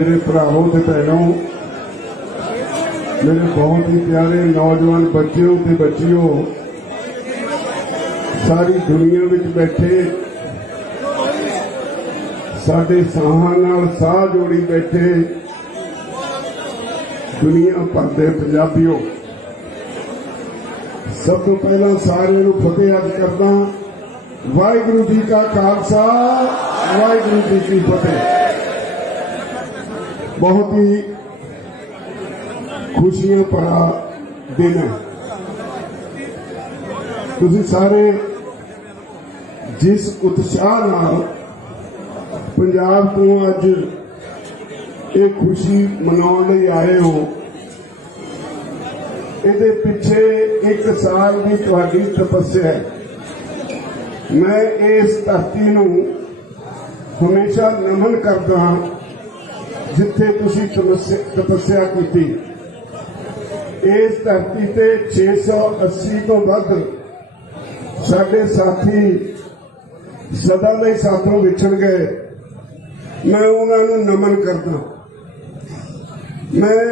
मेरे भरावों ते भैनों, मेरे बहुत ही प्यारे नौजवान बच्चों ते बच्चियों, सारी दुनिया विच बैठे साडे साहां नाल साह जोड़ी बैठे दुनिया भर दे पंजाबियों, सब तो पहला सारे नूं फतेह अर्ज करदा। वाहिगुरू जी का खालसा, वाहिगुरू जी की फतेह। बहुत ही खुशियां भरा दिन है। तुसीं सारे जिस उत्साह नाल पंजाब तो अज ये खुशी मनाउण लई आए हो, इहदे पिछे एक साल की तुहाडी तपस्या है। मैं इस धरती नूं हमेशा नमन करदा हां जिथे तुसीं तपस्या की। इस धरती ते 680 तो वध साडे साथी सदा लई साथों विछड़ गए। मैं उन्हां नूं नमन करदा। मैं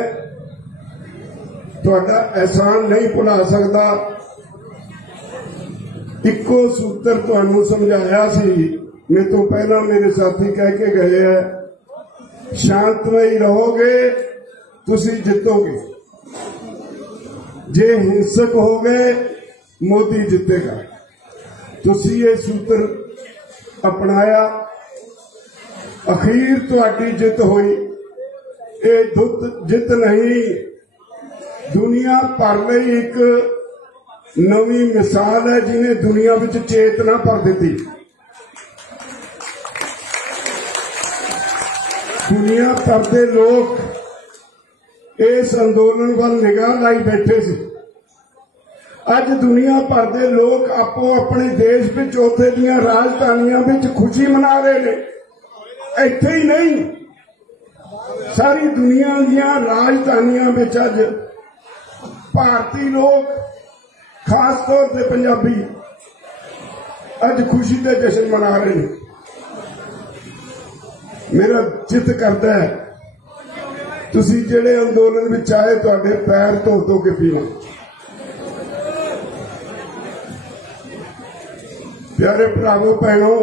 तुहाडा एहसान नहीं भुला सकदा। इक्को सूत्र तुहानूं समझाया सी, मेरे तो पहला मेरे साथी कह के गए है, शांतमई रहोगे तुसी जितोगे, जे हिंसक हो गए मोदी जितेगा। तुसी ये सूत्र अपनाया, अखीर तुहाडी जित हुई। ये जित नहीं, दुनिया भर लई एक नवी मिसाल है जिन्हें दुनिया विच चेतना भर दी। दुनिया भर के लोग इस अंदोलन वाल निगाह लाई बैठे सी। अज दुनिया भर के लोग आपो अपने देश विच उत्थे दीआं राजधानियां विच खुशी मना रहे ने। इत्थे ही नहीं, सारी दुनिया दीआं राजधानियां विच अज भारतीय लोग, खास तौर पर पंजाबी, अज खुशी के जश्न मना रहे हैं। मेरा चित करता है तुसी जेड़े अंदोलन में आए, तुहाडे पैर धो धो के पीवा। प्यारे भरावो भैनों,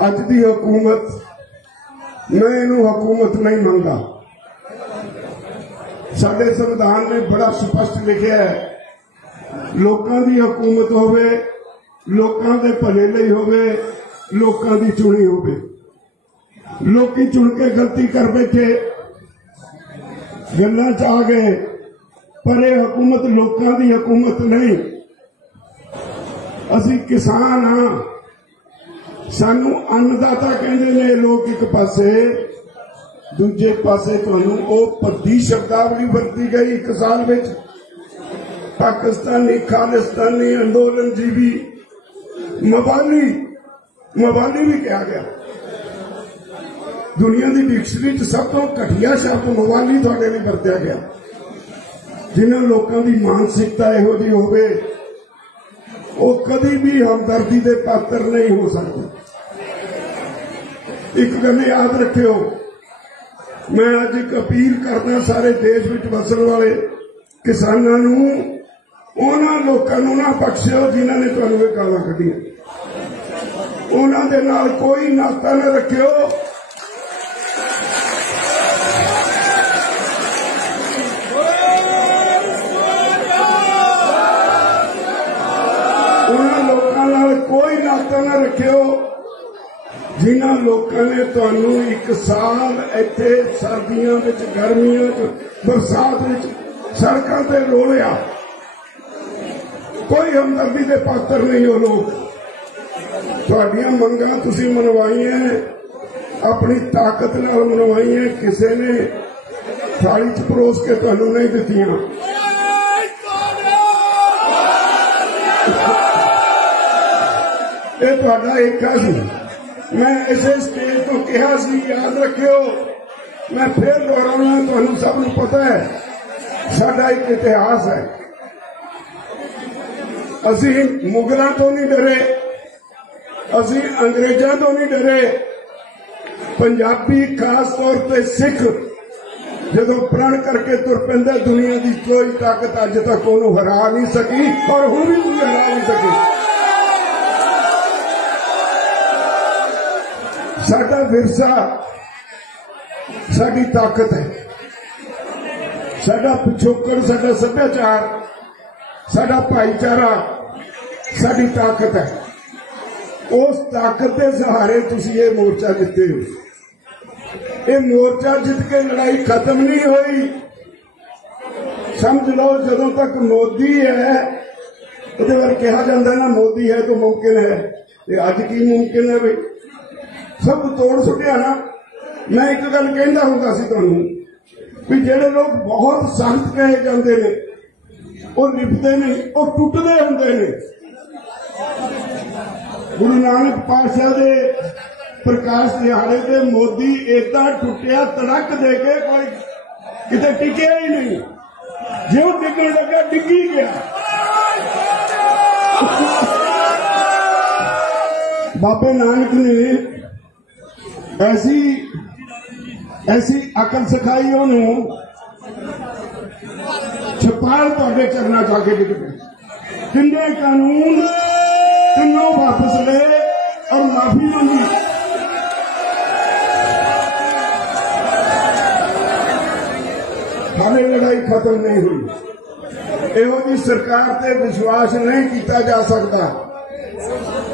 अज दी हुकूमत, मैं इनू हुकूमत नहीं मनदा। साडे संविधान ने बड़ा स्पष्ट लिखा है, लोकां दी हुकूमत होवे, लोकां दे भले लई होवे, लोकां दी चुनी होवे। लोकी चुन के गलती कर बैठे, गल्लां च आ गए, पर यह हुकूमत लोकां दी हुकूमत नहीं। असीं किसान हां, सानू अन्नदाता कहंदे ने लोग एक पासे, दूजे पासे तुहानू ओ भद्दी शब्दावली वरती गई। एक साल विच पाकिस्तानी, खालिस्तानी, अंदोलन जीवी, मवाली भी कहा गया। दुनिया की डिक्शनरी च सब तो घटिया शब्द मवाली तुहाडे लई वरत्या गया। जिन्हां लोकां दी मानसिकता इहो जी होवे, वो कदी भी हमदर्दी दे पात्र नहीं हो सकते। एक गल याद रखियो, मैं अज एक अपील करना सारे देश विच वसन वाले किसानां नूं, उन्हां लोकां नूं ना बख्शिओ जिन्हां ने तुहानूं ये गालां कढीआं। उन्हां दे नाल कोई नाता न रखियो। उन्हां लोकां नाल कोई नाता न रखियो जिन्हां लोकां ने तुहानूं एक साल इत्थे सर्दियां विच, गर्मियां च, बरसात विच सड़कां ते रोलिया। कोई हमदर्दी दे पात्र नहीं हो लोग। तुहाडियां मंगां तुसीं मनवाईआं, अपनी ताकत नाल मनवाईआं, किसी ने थाली च परोस के तुहानूं नहीं दित्तियां। ये तुहाडा एका सी। मैं इसे स्टेज तो कहा सी, याद रखियो, मैं फिर दोहराउणा, तुहानूं सब नूं पता है साडा एक इतिहास है। असीं मुगलों तो नहीं डरे, असीं अंग्रेजों तो नहीं डरे, पंजाबी खास तौर पर सिख जो प्रण करके तुर पैंदा, दुनिया की कोई ताकत अज तक उन्होंने हरा नहीं सकी और हुण भी कोई हरा नहीं सकी। साडा विरसा साडी ताकत है, साडा पिछोकड़, साडा सभ्याचार, साडा भाईचारा साडी ताकत है। उस ताकत के सहारे तुसीं ये मोर्चा जिते हो। ये मोर्चा जित के लड़ाई खत्म नहीं हुई। समझ लो जदों तक मोदी है, उहदे बारे कहा जाता ना मोदी है तो मुमकिन है, अज की मुमकिन है भाई, सब तोड़ सुटिया ना। मैं एक गल कहंदा हुंदा सी तुहानूं भी जिहड़े लोग बहुत सख्त कहे जाते ने वो लिपते नहीं, वो टुटदे हुंदे ने। गुरु नानक पातशाह दे प्रकाश दिहाड़े ते मोदी इदा टुटिया तड़क दे के कोई किते टिकिया ही नहीं, जो डिगन लगा डिगी गया। बाबे नानक ने ऐसी अकल सिखाई उन्होंने, छपाल तुहाडे चरना च आके डिग पे। किन्ने कानून तीनों वापस ले और माफी मंगी। हाले लड़ाई खत्म नहीं हुई। इहो जी सरकार ते विश्वास नहीं किया जा सकता।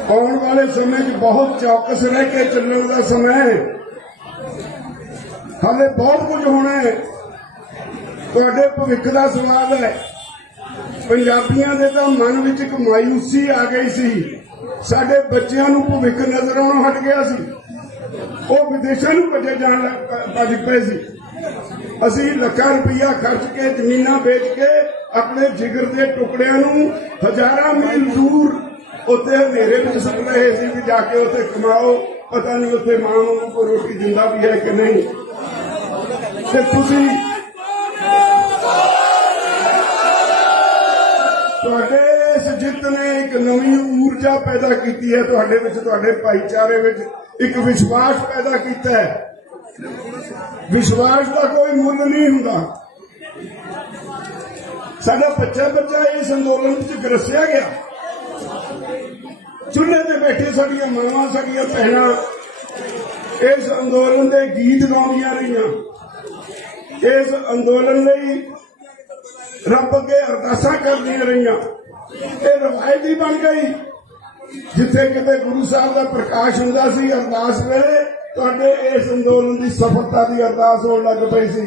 आने वाले समय में बहुत चौकस रह के चलने का समय है। हाले बहुत कुछ होना है। तुहाडे भविख का सवाल है। पंजाबियों के तो मन में एक मायूसी आ गई सी, साडे बच्चों नूं भविख नजर आउणों हट गया सी, वो विदेशों नूं भजे जाण भज पे सी। असीं लाखां रुपया खर्च के जमीनां बेच के अपने जिगर के टुकड़ियां नूं हजारां मील दूर उत्ते हनेरे में सुट रहे सी कि जाके उत्थे कमाओ, पता नहीं उत्थे मां नूं कोई रोटी दिंदा भी है कि नहीं। ते तुसीं तुहाडे इस जित ने एक नवी ऊर्जा पैदा की है, तुहाडे विच, तुहाडे भाईचारे विच एक विश्वास पैदा किया है। विश्वास का कोई मुल नहीं हुंदा। साडा बच्चा बच्चा इस अंदोलन च गरसिया गया। चूल्हे ते बैठे साडियां मावां, साडियां भैणां इस अंदोलन के गीत गाउंदियां रहियां। इस अंदोलन लई रब अगे अरदासां करदियां रहियां। ये रवायत ही बन गई। जिथे किते गुरु साहब का प्रकाश हुंदा सी, अरदास वेले तुहाडे इस अंदोलन की सफलता की अरदास होण लग पई सी।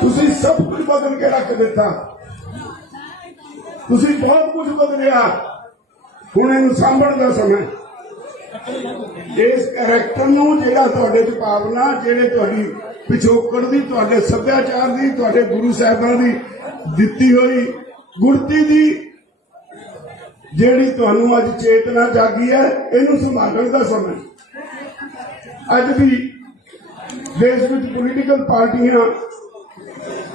तुसीं सब कुछ बदल के रख दिता, तुसीं बहुत कुछ बदलिया। हुण इहनूं सांभण दा समय। इस कैरेक्टर नूं जिहड़ा तुहाडे च भावना, जिहड़े तुहाडी पिछोकड़ दी, तुहाडे सभ्याचार दी, तुहाडे गुरु साहिबां दी दित्ती हुई गुरती दी जिहड़ी तुहानूं अज चेतना जागी है, इहनूं संभालण दा समय। अज भी देश विच पोलीटिकल पार्टियां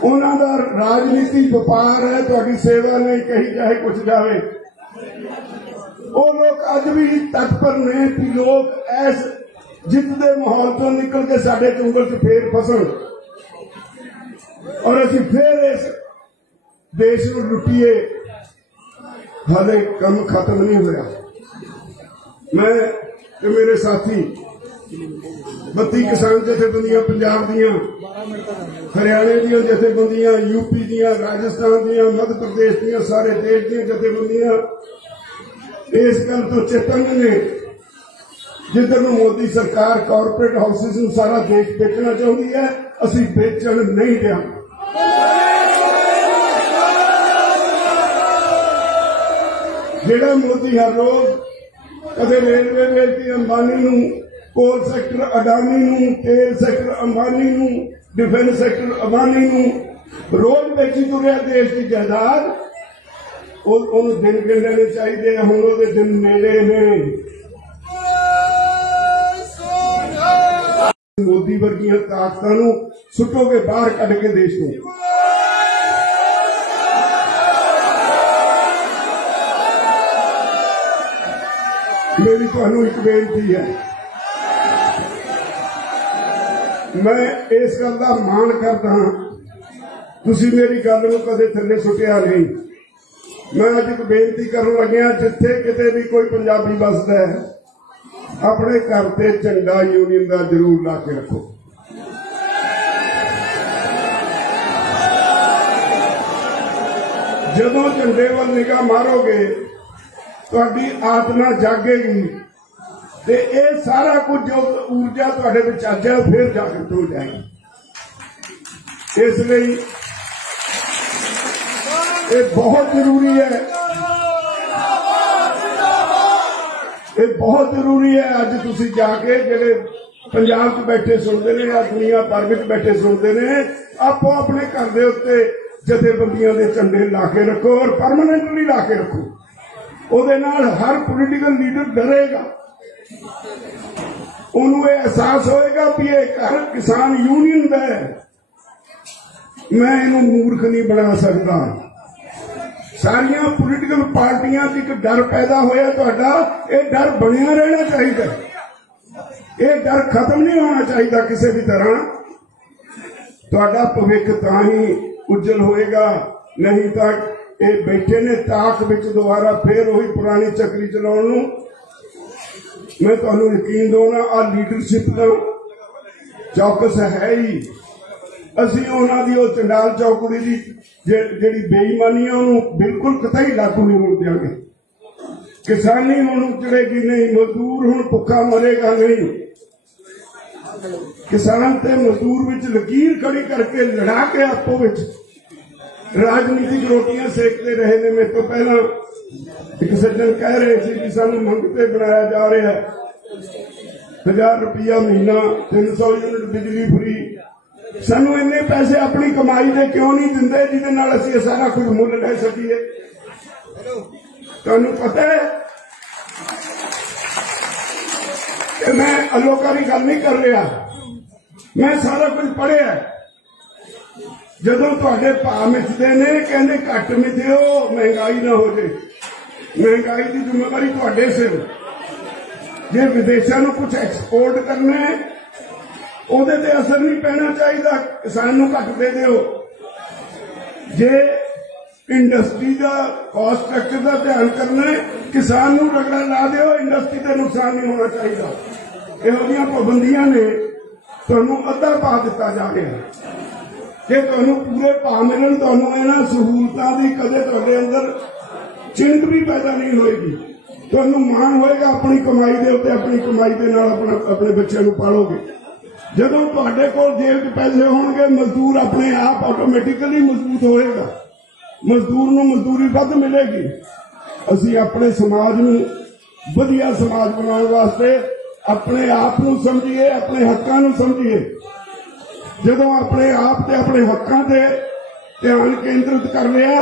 उन्हां दा राजनीति व्यापार है, तुहाडी सेवा नहीं कही चाहे कुछ जावे। वो लोग अज भी तत्पर ने कि लोग इस जित के माहौल तो निकल के साडे चुंगल च फेर फसन और असीं फिर इस देश को लुटीए। हाले कम खत्म नहीं होया। मैं ते मेरे साथी 32 किसान जथेबंदियां पंजाब दियां, हरियाणे दियां जथेबंदियां, यूपी दियां, राजस्थान दियां, मध्य प्रदेश दियां, सारे देश दियां जथेबंदियां इस गल तो चेतन ने जिधर मोदी सरकार कॉरपोरेट हाउसिस नूं सारा देश बेचना चाहती है, असीं बेचण नहीं देंगे। जिहड़ा मोदी हर रोज कदे रेलवे बेचती अंबानी नूं, कोल सैक्टर अडानी नूं, तेल सैक्टर अंबानी नूं, डिफेंस सैक्टर अंबानी नूं रोज बेची तुरिया देश की जायदाद, उन्होंने दिन गिनने चाहिए। हम लोग दिन नेड़े ने। मोदी वर्गियां ताकतां नूं सुटो के बाहर कढ़ के देश को। मेरी तुहानू एक बेनती है, मैं इस गल का मान करदा हां, तुसी मेरी गल नूं कदे थल्ले सुटिया नहीं। मैं अज एक बेनती करन लग्या, जिथे किते भी कोई पंजाबी बसदा है, अपने घर ते झंडा यूनियन का जरूर ला के रखो। जदों झंडे वाल निगाह मारोगे तुहाडी आत्मा जागेगी ते ये सारा कुछ जो ऊर्जा तुहाडे विच अज है फिर जागृत हो जाएगी। इसलिए ये बहुत जरूरी है, ये बहुत जरूरी है। अज तुसीं जाके जिहड़े पंजाब च बैठे सुनते ने या दुनिया भर में बैठे सुनते ने, आपो अपने घर दे उत्ते जथेबंदियां दे झंडे ला के रखो और परमानेंटली ला के रखो। ਉਹਦੇ ਨਾਲ हर पोलिटिकल लीडर डरेगा, उन्होंने एहसास होएगा भी ये घर किसान यूनियन का है, मैं इन्हों मूर्ख नहीं बना सकता। सारिया पोलिटिकल पार्टियां च एक डर पैदा होया, तुहाडा ये डर बनिया रहना चाहिए, ये डर खत्म नहीं होना चाहिए किसी भी तरह। तुहाडा भविख तां ही उज्जवल होएगा, नहीं तो ये बैठे ने ताक विच दोबारा फिर वही पुरानी चक्री चलाउण नूं। मैं तुहानूं यकीन दौना, आ लीडरशिप का चौकस है ही। असीं उन्हां दी ओह चंडाल चौकड़ी दी जिहड़ी बेईमानी है उहनूं बिल्कुल कतई लागू नहीं होण देंगे। किसानी हुण उजड़ेगी नहीं, मजदूर हुण भुखा मरेगा नहीं। किसान ते मजदूर विच लकीर खड़ी करके लड़ा के आपो विच राजनीतिक रोटियां सेकते रहे ने। मेरे तो पहला एक सज्जन कह रहे थे कि सानू मंगते बनाया जा रहा है, 1000 रुपया महीना, 300 यूनिट बिजली फ्री। सानू इन्ने पैसे अपनी कमाई दे क्यों नहीं दिंदे जिहदे नाल असीं सारा कुछ मुल लै सकीए। तुहानू पता है कि मैं अलोकारी गल नहीं कर रहा, मैं सारा कुछ पढ़िया। जदों तुहाडे भाव मिथदे ने, कहंदे घट मिथियो महंगाई ना हो जाए। महंगाई की जिम्मेवारी तुहाडे सिर। जे विदेशों नूं कुछ एक्सपोर्ट करना है, उहदे ते असर नहीं पैना चाहिए, किसान नूं घट दे दिओ। जे इंडस्ट्री का कॉस्ट स्ट्रक्चर का ध्यान करना है, किसान नूं रगड़ा ला दिओ, इंडस्ट्री का नुकसान नहीं होना चाहिए। इहो जिहियां पाबंदियां ने तुहानूं अद्धा भाव दिता जा रहा है। जे तुहानूं पूरे भाव मिलन, तुहानूं इन्हां सहूलतां दी कदे तुहाडे अंदर चिंत भी पैदा नहीं होएगी। तुहानूं माण होएगा अपनी कमाई दे उत्ते, अपनी कमाई दे नाल अपने बच्चों नूं पालोगे। जदों तुहाडे कोल जेब च पैसे होणगे, मजदूर अपने आप ऑटोमैटिकली मजबूत होएगा, मजदूर नूं मजदूरी वध मिलेगी। असीं अपने समाज नूं वधिया समाज बनाउण वास्ते अपने आप नूं समझिए, अपने हक्कां नूं समझिए। जदों अपने आप ते अपने हक्कां ते ध्यान केंद्रित कर लिया,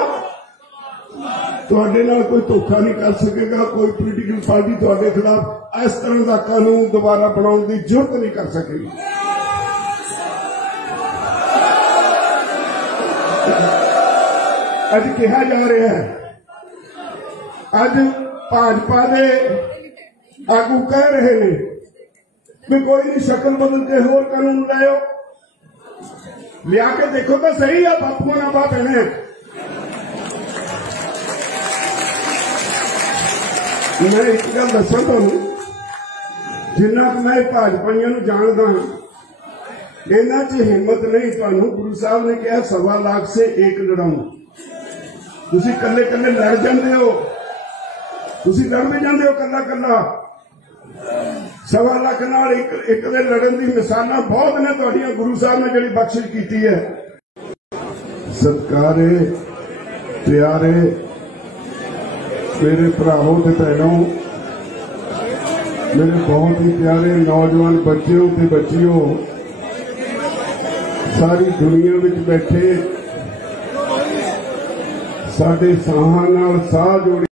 तुहाडे नाल कोई धोखा नहीं कर सकेगा। कोई पोलिटिकल पार्टी तुहाडे खिलाफ इस तरह का कानून दोबारा बनाने की जरूरत नहीं कर सकेगी। अज कहा जा रहा है, अज भाजपा के आगू कह रहे हैं भी कोई नहीं, शक्ल बदल के होर कानून लाओ, लिया के देखो तो सही है, बापूआ ना बाप है। मैं एक गल दसा तुहानूं, जिन्ना मैं भाजपाइयां नूं जानदा हां, इन्हां च हिम्मत नहीं। तुहानूं गुरु साहब ने कहा 1.25 लाख से एक लड़ाऊं। तुसीं कल्ले कल्ले लड़ जांदे हो, तुसीं लड़ भी जांदे हो कल्ला कल्ला। 1.25 लाख नाल एक दे लड़न दी मिसालां बहुत ने तुहाडीआं गुरु साहब ने जिहड़ी बख्शिश कीती है। सत्कारे प्यारे मेरे भरावों ते भैनों, मेरे बहुत ही प्यारे नौजवान बच्चों ते बच्चियों, सारी दुनिया विच बैठे साडे साहां नाल साह जोड़े